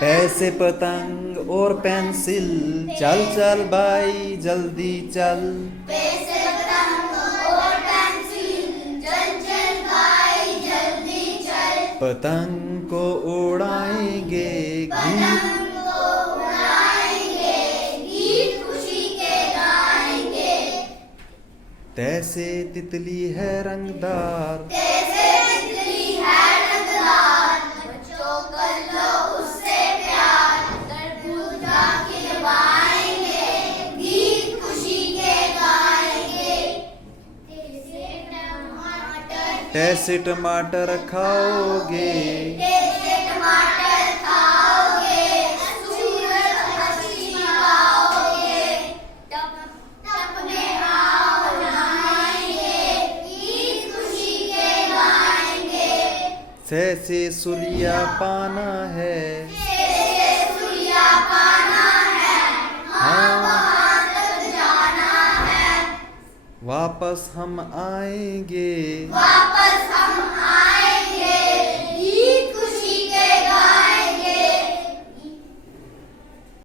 पैसे पतंग और पेंसिल, चल चल भाई जल्दी चल। पैसे पतंग और पेंसिल, चल चल भाई जल्दी चल। पतंग को उड़ाएंगे गीत, पतंग को उड़ाएंगे, गीत खुशी के गाएंगे। तैसे तितली है रंगदार, जैसे तितली है रंगदार, बच्चों कर लो उससे प्यार। तरबूजा खिलवाएंगे, गीत खुशी के गाएंगे। तैसे टमाटर खाओगे, जैसे टमाटर खाओगे, सूरज हंसी गाओगे। टप टप में आओ नहाएंगे, गीत खुशी के गाएंगे। तैसे सुलिया पाना है, जैसे सूर्या पाना है, हाँ वहाँ तक जाना है। वापस हम आएंगे, वापस हम